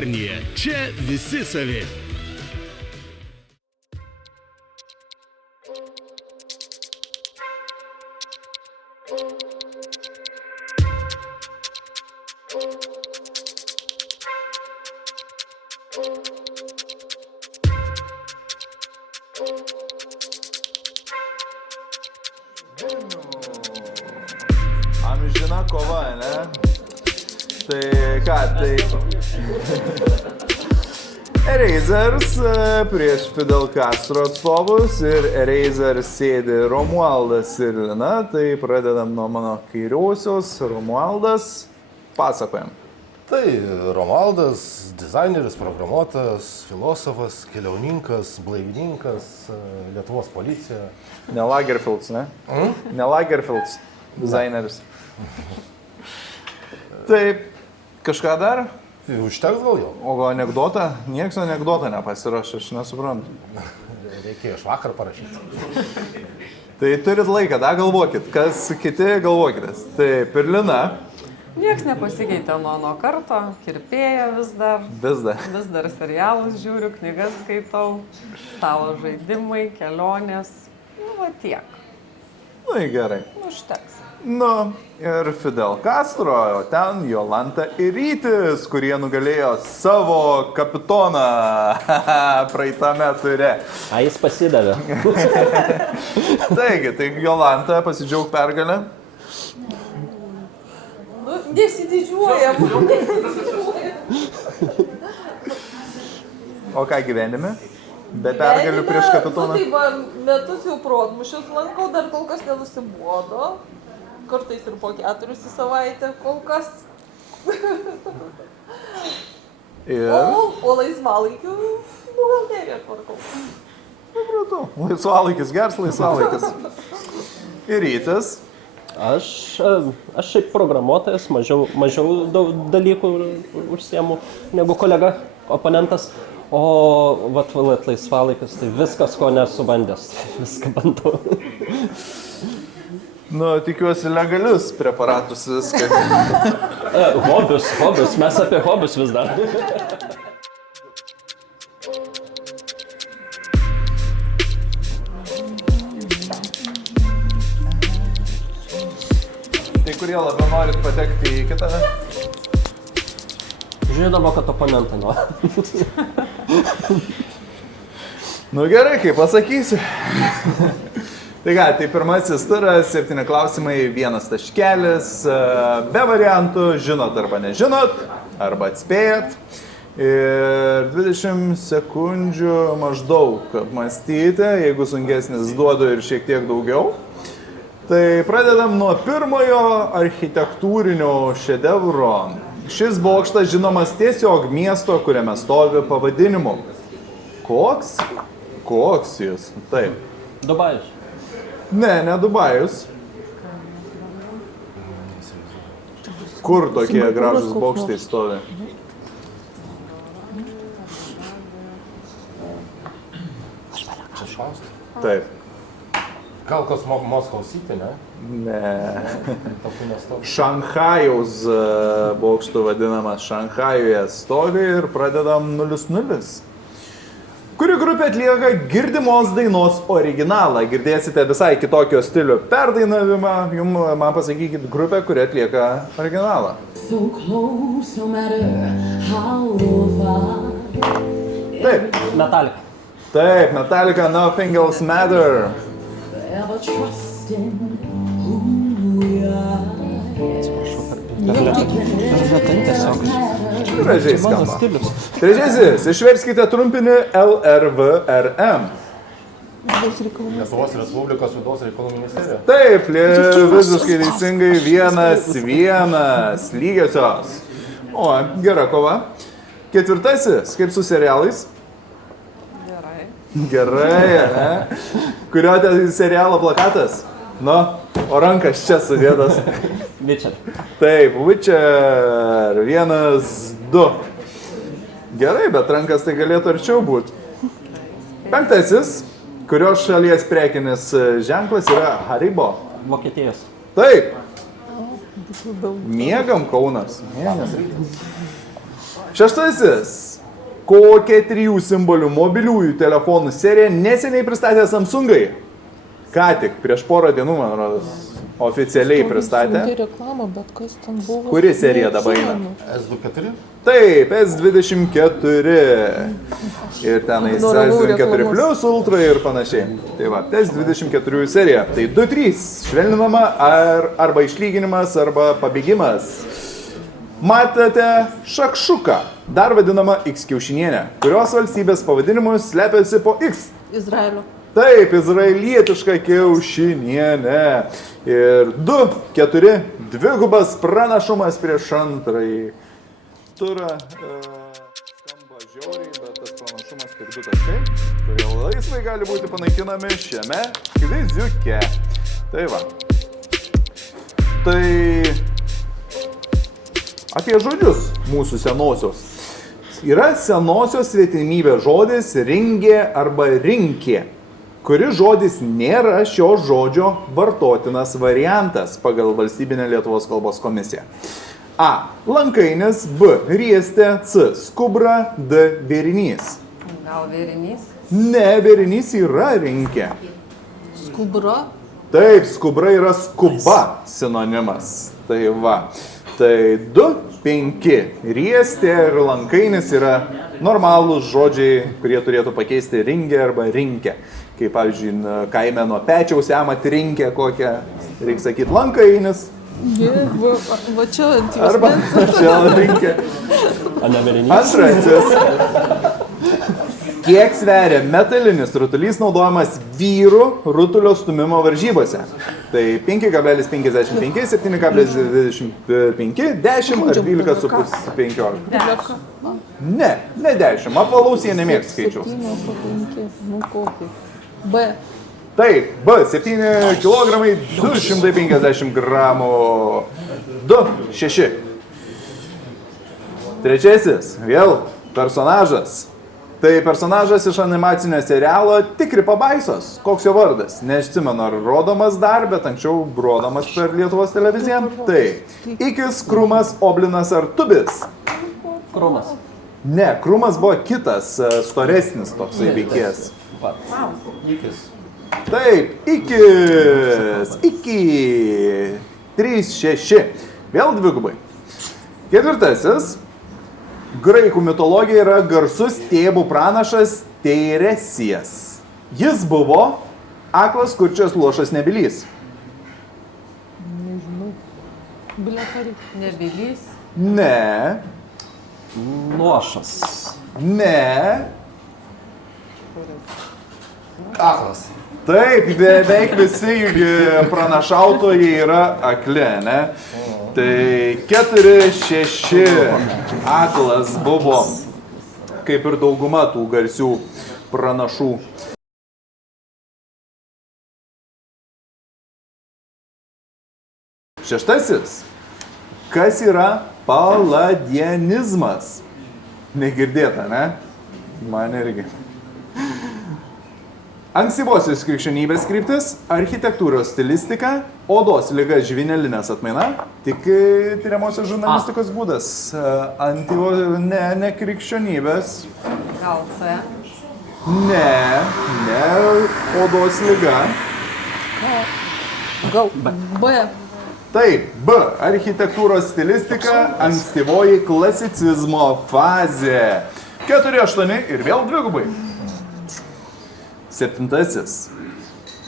gubernija. Čia visi savi. Amžina kova, ne? Tai ką, tai... Erasers prieš Fidel Castro atstovus ir Eraser sėdi Romualdas ir Lina, tai pradedam nuo mano kairiausios. Romualdas, pasakojam. Tai Romualdas, dizaineris, programuotojas, filosofas, keliauninkas, blaivininkas, Lietuvos policija. Ne Lagerfelds, ne? Ne Lagerfelds, dizaineris. Taip, kažką dar? Užteks gal jau? O anekdotą? Niekas anekdotą nepasirašė, aš nesuprantu. Reikėjo iš vakar parašyti. Tai turit laiką, da galvokit, kas kiti galvokitės. Taip, ir Lina. Niekas nepasikeitė nuo karto, kirpėja vis dar. Vis dar serialus žiūriu, knygas skaitau, stalo žaidimai, kelionės. Nu, va tiek. Nu, gerai. Užteks. Nu, ir Fidel Castro, o ten Jolanta ir Rytis, kurie nugalėjo savo kapitoną praeitame ture. A, jis pasidavė. Taigi, tai Jolanta, pasidžiaug pergalę. Nu, nesididžiuojam. O ką gyvenime? Be pergalių prieš kapitoną? Nu, tai va, metus jau protmušius lankau, dar kol kas nenusibodo. Kartais ir po 4 į savaitę kol kas. Ir? O laisvalaikiu buhalteriją tvarkau. Supratau, laisvalaikis, geras laisvalaikis. Ir Rytis? Aš šiaip programuotojas, mažiau daug dalykų užsiemu negu kolega, oponentas. O vat laisvalaikis, tai viskas, ko nesu bandęs, viską bandau. Nu, tikiuosi legalius preparatus viską. Hobius, mes apie hobius vis dar. Tai kurie labiau norit patekti į kitą? Žinoma, kad oponentą nori. Nu gerai, kaip pasakysiu. Tai ką, tai pirmasis turas, 7 klausimai, 1 taškelis, be variantų, žinot arba nežinot, arba atspėjat. Ir 20 sekundžių maždaug apmąstyti, jeigu sunkesnis duodu ir šiek tiek daugiau. Tai pradedam nuo pirmojo architektūrinio šedevro. Šis bokštas žinomas tiesiog miesto, kuriame stovi pavadinimu. Koks? Koks jis? Taip. Dubajus. Ne Dubajus. Kur tokie gražus bokštai stovi? Taip. Gal kas Moskau City, ne? Ne. Šanchajaus bokštų vadinamas Šanchajuje stovi ir pradedam 0-0. Kuri grupė atlieka girdimos dainos originalą? Girdėsite visai kitokio stilių perdainavimą. Jums man pasakykit grupę, kuri atlieka originalą. Taip. Metallica. Taip, Metallica, Nothing Else Matter. Gražiai skamba. Trečiasis, išverskite trumpinį LRVRM. Lietuvos Respublikos vidaus reikalų ministerija. Taip, visiškai teisingai, 1-1, lygiosios. O, gera kova. Ketvirtasis, kaip su serialais? Gerai, ne? Kurio serialo plakatas? Nu, o rankas čia sudėtas. Witcher. Taip, Witcher, 1-2. Gerai, bet rankas tai galėtų arčiau būti. Penktasis, kurios šalies prekinis ženklas yra Haribo? Vokietijos. Taip. Miegam Kaunas. Miegam. Šeštasis. Kokią 3 simbolių mobiliųjų telefonų seriją neseniai pristatė Samsungai? Ką tik, prieš porą dienų, man rodos, oficialiai pristatė. Reklama, bet kas ten buvo? Kuri serija dabar eina? S24? Taip, S24. Ir tenais S24 plus, Ultra ir panašiai. Tai va, S24 serija. Tai 2-3. Švelninama arba išlyginimas, arba pabėgimas. Matėte šakšuką, dar vadinama X kiaušinienė, kurios valstybės pavadinimus slepiasi po X. Izraelio. Taip, izraelietiška kiaušinienė. Ir 2-4 dvigubas pranašumas prieš antrąjį turą. Skamba žiauriai, bet tas pranašumas tik 2 taškai, kurie laisvai gali būti panaikinami šiame kviziuke. Tai va. Tai apie žodžius mūsų senosios. Yra senosios svetimybės žodis ringė arba rinkė, kuri žodis nėra šio žodžio vartotinas variantas pagal Valstybinę Lietuvos kalbos komisiją. A. Lankainis, B. Riestė, C. Skubra, D. Vėrinys. Gal vėrinys? Ne, vėrinys yra rinkė. Skubra. Taip, skubra yra skuba sinonimas. Tai va. Tai 2-5 riestė ir lankainis yra normalūs žodžiai, kurie turėtų pakeisti ringę arba rinkę. Kaip, pavyzdžiui, kaime nuo pečiaus emat rinkę kokią, reikia sakyti lankainis. Va čia ant jos. Arba čia rinkė. A ne vėrinys? Antrasis. Kiek sveria metalinis rutulys naudojamas vyrų rutulio stumimo varžybose? Tai 5,55, 7,25, 10 ar 12,15. Ne 10. Apvalaus jie nemėgs skaičiaus. 7,5. Nu kokį. B. Taip, B. 7 kg, 250 gramų. 2-6. Trečiasis. Vėl personažas. Tai personažas iš animacinio serialo Tikri pabaisos. Koks jo vardas? Nežinau, ar rodomas dar, bet anksčiau rodomas per Lietuvos televiziją. Tai Ikis, Krumas, Oblinas ar Tubis? Krumas. Ne, Krumas buvo kitas, storesnis toksai veikėjas. Ikis. Taip, Ikis. Iki. 3-6. Vėl dvigubai. Ketvirtasis. Graikų mitologija yra garsus tėvų pranašas Teiresijas. Jis buvo aklas, kurčias, luošas, nebylys. Nežinau. Bilietari. Nebylys. Ne. Luošas. Ne. Aklas. Taip, beveik visi pranašautojai yra akli, ne? Tai 4-6 aklas buvo, kaip ir dauguma tų garsių pranašų. Šeštasis. Kas yra paladianizmas? Negirdėta, ne? Man irgi. Ankstyvosios krikščionybės kryptis, architektūros stilistika, odos liga žvynelinės atmaina, tik tyriamosios žurnalistikos būdas. Ne krikščionybės. Gal C. Ne odos liga. Gal B. Taip, B. Architektūros stilistika, ankstyvoji klasicizmo fazė. 4-8 ir vėl dvigubai. Septintasis.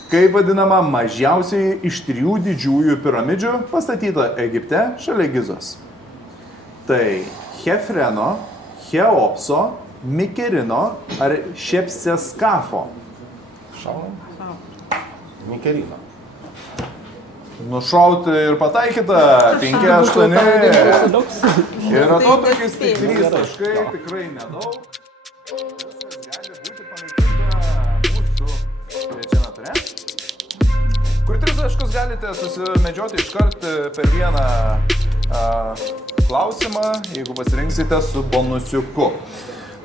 Kaip vadinama mažiausiai iš 3 didžiųjų piramidžių pastatyta Egipte šalia Gizos? Tai Hefreno, Cheopso, Mikerino ar Šepseskafo? Šaunam? Mikerino. Nušauti ir pataikyta 5-8. Ir atotrukis tik 3 taškai, tikrai nedaug. Kur 3 taškus galite susimedžioti iškart per vieną klausimą, jeigu pasirinksite su bonusiuku.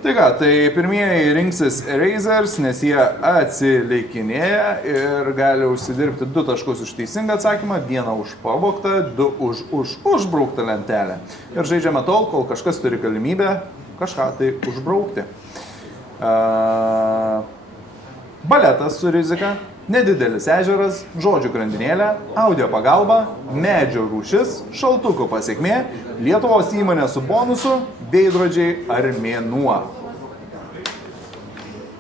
Tai ką, tai pirmieji rinksis Erasers, nes jie atsileikinėja ir gali užsidirbti 2 taškus už teisingą atsakymą, 1 už pavoktą, 2 už užbrauktą lentelę. Ir žaidžiame tol, kol kažkas turi galimybę kažką tai užbraukti. Baletas su rizika, nedidelis ežeras, žodžių grandinėlė, audio pagalba, medžio rūšis, šaltuko pasiekmė, Lietuvos įmonė su bonusu, veidrodžiai ar mėnuo.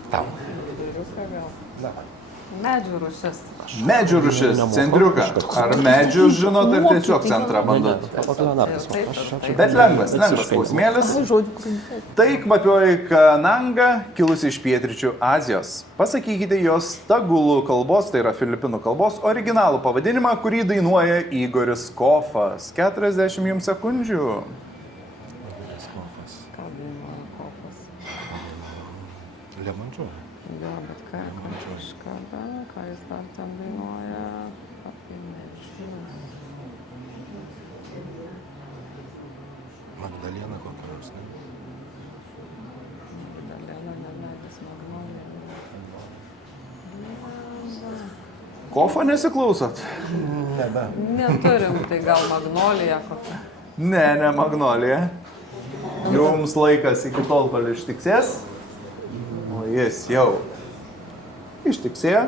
Tau. Medžių rūšis. Medžių rūšis, centriuką. Ar medžių žinot, ar tiesiog centrą bandot? Bet lengvas klausimėlis. Tai kvapioji kananga, kilusi iš pietryčių Azijos. Pasakykite jos tagulų kalbos, tai yra filipinų kalbos, originalų pavadinimą, kurį dainuoja Igoris Kofas. 40 jums sekundžių. Ką dainuoja Kofas? Lemandžio. Jo, bet ką jis dar ten dainuoja apie medžius. Magdalena kokia nors, ne? Magdalena, nemedis, magnolija. Kofą nesiklausot? Nebe. Neturim, tai gal magnolija kokia. Ne magnolija. Jums laikas iki tol, kol ištiksės. O jis jau ištiksėjo.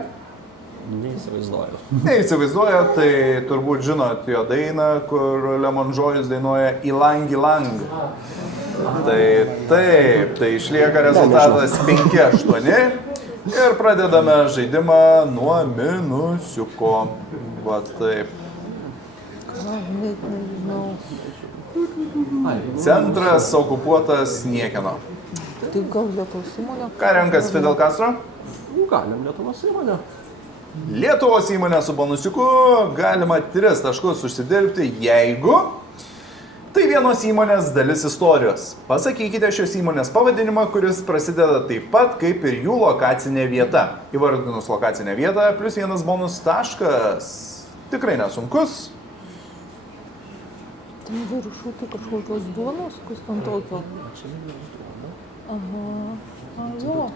Neįsivaizduoja, tai turbūt žinot jo dainą, kur Lemonžojus dainuoja Ilang Ilang. Tai taip, tai išlieka rezultatas 5-8 ir pradedame žaidimą nuo minusiuko. Va taip. Net nežinau. Centras okupuotas niekieno. Tai gal Lietuvos įmonė? Ką renkas Fidel Castro? Galim Lietuvos įmonę. Lietuvos įmonė su bonusiuku galima 3 taškus užsidirbti, jeigu tai vienos įmonės dalis istorijos. Pasakykite šios įmonės pavadinimą, kuris prasideda taip pat kaip ir jų lokacinė vieta. Įvardinus lokacinę vietą, +1 bonus taškas. Tikrai nesunkus. Tai viršūkė kažkokios duonos, kas ten tokio? Aha, jo.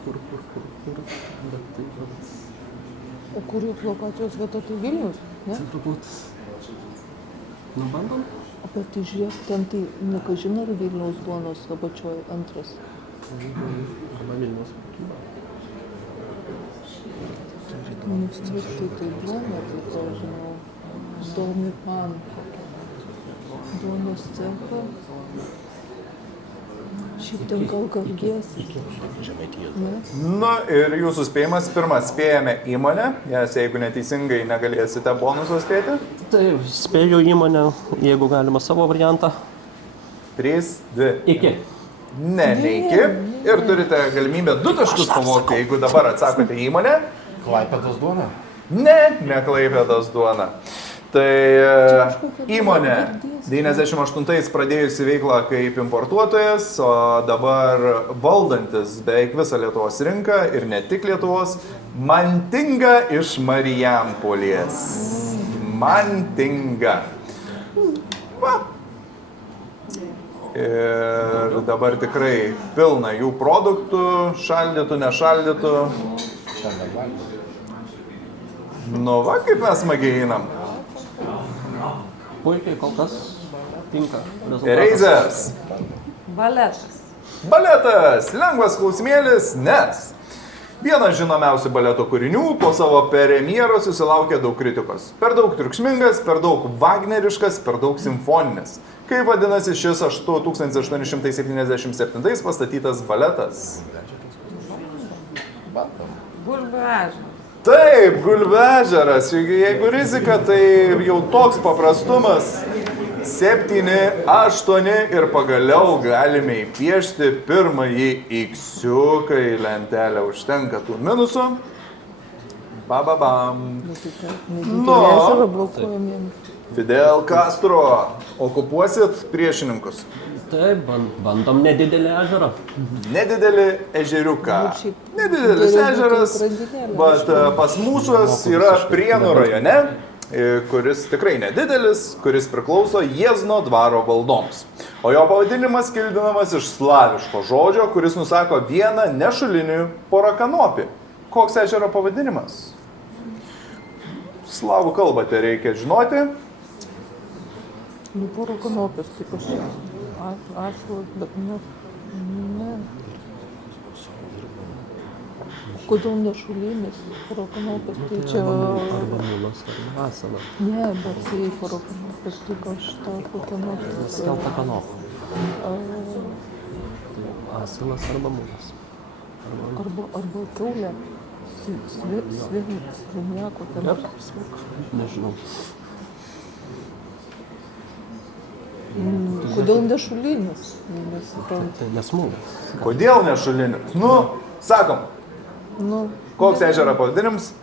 O kur jos lokacijos vieta, tai Vilnius, ne? Turbūt. Nu, bandom. O bet tai žiūrėk, ten tai nekažin ar Vilniaus duonos apačioj antras. Arba Vilnius. Nustrikti tai duona, tai to žinau. Domipan. Duonos cecha. Šiaip ten gal gargės. Ne? Nu ir jūsų spėjimas. Pirmas spėjame įmonę, nes jeigu neteisingai negalėsite bonuso spėti. Tai spėju įmonę, jeigu galima savo variantą. 3, 2. Iki. Ne iki. Ir turite galimybę 2 taškus pavogti, jeigu dabar atsakote įmonę. Klaipėdos duona. Ne Klaipėdos duona. Tai įmonė 98 pradėjusi veiklą kaip importuotojas, o dabar valdantis beveik visą Lietuvos rinką ir ne tik Lietuvos, Mantinga iš Marijampolės. Mantinga. Va. Ir dabar tikrai pilna jų produktų, šaldytų, nešaldytų. Šiandien valgyti. Nu va, kaip mes smagiai einam. Puikiai, kol kas tinka. Erasers. Baletas. Baletas. Lengvas klausimėlis, nes vienas žinomiausių baleto kūrinių po savo premjeros susilaukė daug kritikos. Per daug triukšmingas, per daug wagneriškas, per daug simfoninis. Kaip vadinasi šis 1877 pastatytas baletas? Gulbių ežeras. Taip, Gulbių ežeras. Jeigu rizika, tai jau toks paprastumas. 7, 8 ir pagaliau galime įpiešti pirmąjį X-iuką į lentelę. Užtenka tų minusų. Bababam. Nedidelį ežerą blokuojam jiem. Fidel Castro. Okupuosit priešininkus. Taip, bandom nedidelį ežerą. Nedidelį ežeriuką. Nu, šiaip Nedidelis geriau būtų ežeras, grandinėlė, bet pas mūsų yra Prienų rajone. kuris tikrai nedidelis, kuris priklauso Jiezno dvaro valdoms. O jo pavadinimas kildinamas iš slaviško žodžio, kuris nusako vieną nešulinį porakanopį. Koks ežero pavadinimas? Slavų kalbą tai reikia žinoti. Nu, poro kanopės, tai kažkas. Asilas, bet ne. Kodėl nešulinis poro kanopės, tai čia... Arba mulas, arba asalas. Ne, bet tai poro kanopės, tai kažta kokia nors... Skelta kanopą. Asilas arba mulas. Arba kiaulė. Sviniako, tai nors. Nežinau. Kodėl nešulinis? Nesuprantu. Tai nesmulas. Kodėl nešulinis? Nu, sakom, Nu, koks ežero pavadinimas?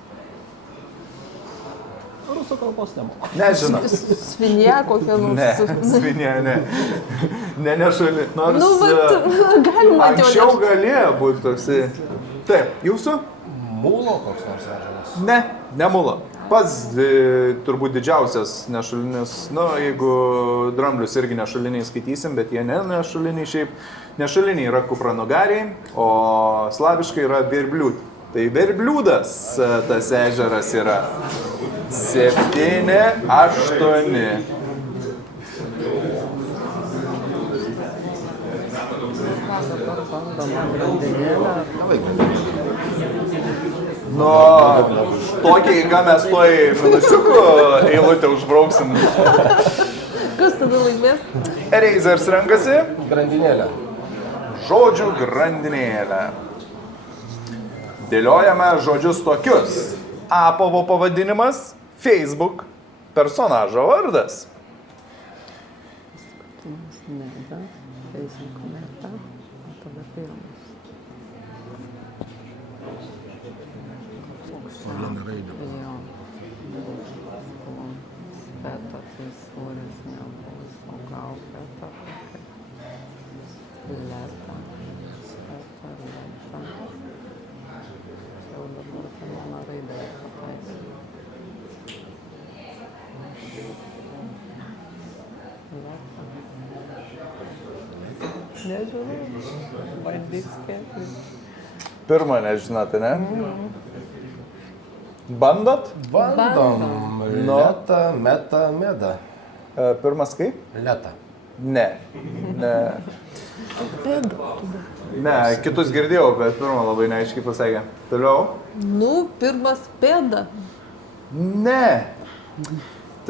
Rusų kalbos nemoka. Nežinau. svinja kokia nors. Ne, svinė, ne. Ne nešulinis. Nors Nu, vat, galima anksčiau galėjo būti toksai. Taip, jūsų? Mūlo koks nors ežeras. Ne mulo. Pats turbūt didžiausias nešulinis, nu, jeigu dramblius irgi nešuliniai skaitysim, bet jie ne nešuliniai šiaip. Nešuliniai yra kupranugariai, o slaviškai yra verbliūd. Tai verbliūdas tas ežeras yra 7, 8. Nu, tokia eiga mes toj minusiukų eilutę užbrauksim. Kas tada laimės? Ereizers renkasi Grandinėlė. žodžių grandinėlę. Dėliojame žodžius tokius. Apavo pavadinimas, Facebook, personažo vardas. Meda, Facebook meta, o tada pirmas. Po vieną raidę. Jo. Feta, tai svoris nebus, o gal feta kokia. Leta. Feta, leta. Jau dabar tai mano raidė pataisė. Leta. Nežinau. Bandyk skėtis. Pirmą nežinote, ne? Bandot? Bandom. Nu. Leta, meta, meda. Pirmas kaip? Leta. Ne. Ne, kitus girdėjau, bet pirmą labai neaiškiai pasakė. Toliau? Nu, pirmas pėda. Ne.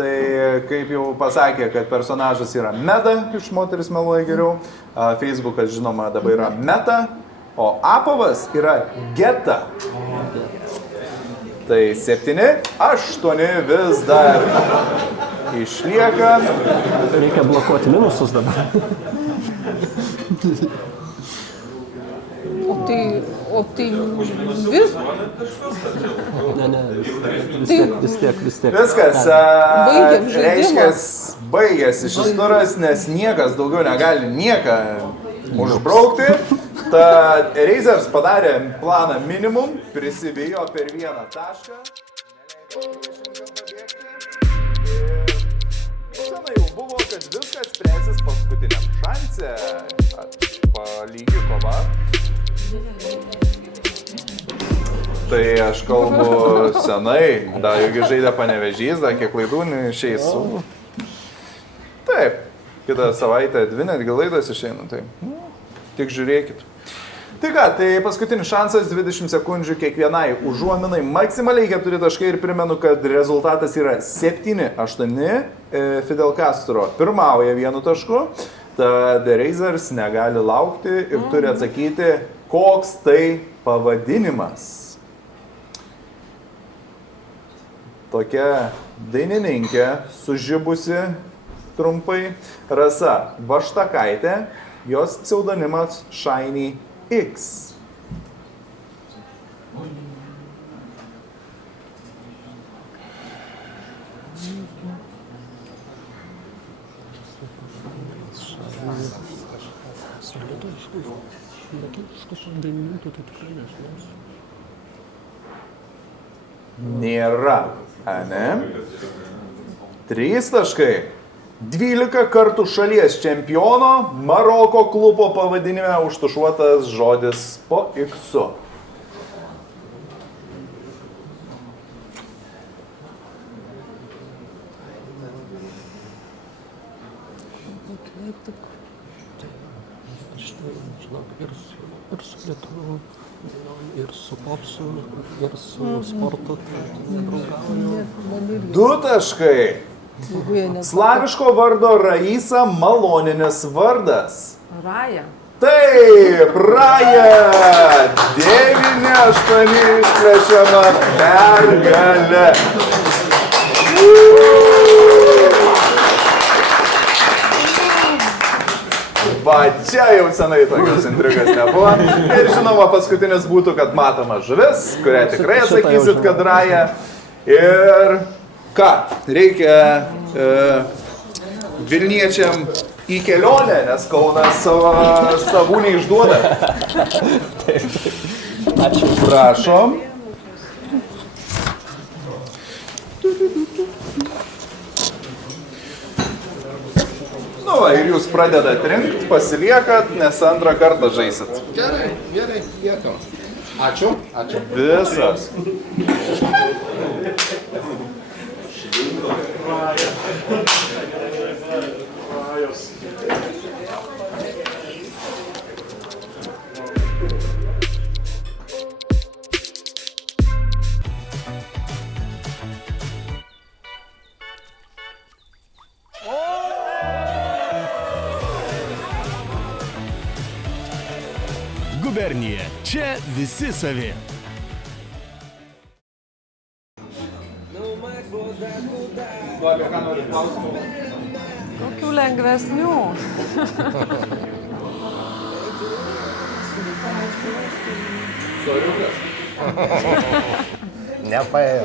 Tai kaip jau pasakė, kad personažas yra Meda, iš moteris meluoja geriau. Facebookas, žinoma, dabar yra Meta, o Apavas yra Geta. Tai 7, 8 vis dar išlieka. Reikia blokuoti minusus dabar. O tai vis... Ne, vis tiek. Viskas. Baigėm žaidimą. Reiškias, baigėsi šis turas, nes niekas daugiau negali nieką užbraukti. Tad Ereizers padarė planą minimum, prisibijo per vieną tašką. Sena jau buvo, kad viskas spręsis paskutiniam šanse. Lygi kova. Tai aš kalbu senai, da jogi žaidė Panevėžys, da kiek klaidų neišeis. Taip, kitą savaitę 2 netgi laidos išeina, tai tik žiūrėkit. Tai ką, tai paskutinis šansas, 20 sekundžių kiekvienai užuominai, maksimaliai 4 taškai ir primenu, kad rezultatas yra 7-8, Fidel Castro pirmauja 1 tašku, tad Ereizers negali laukti ir turi atsakyti, koks tai pavadinimas. Tokia dainininkė, sužibusi trumpai, Rasa Vaštakaitė, jos pseudonimas Shiny X. Nėra. Ane. 3 taškai. 12 kartų šalies čempiono Maroko klubo pavadinime užtušuotas žodis po X-u. Ir su lietuviu, ir su popsu, ir su sportu. 2 taškai. Slaviško vardo Raisa maloninis vardas. Raja. Taip, Raja. 9-8 išplečiama pergalė. Va, čia jau senai tokios intrigas nebuvo. Ir žinoma, paskutinis būtų, kad matoma žuvis, kurią tikrai atsakysit, kad Raja. Ir ką, reikia Vilniečiam į kelionę, nes Kaunas savų neišduoda. Ačiū. Prašom. Nu, va, ir jūs pradedat rinkti, pasiliekat, nes antrą kartą žaisit. Gerai, liekam. Ačiū. Visas. Gubernija. Čia visi savi. Kokių lengvesnių. Nepaėjo.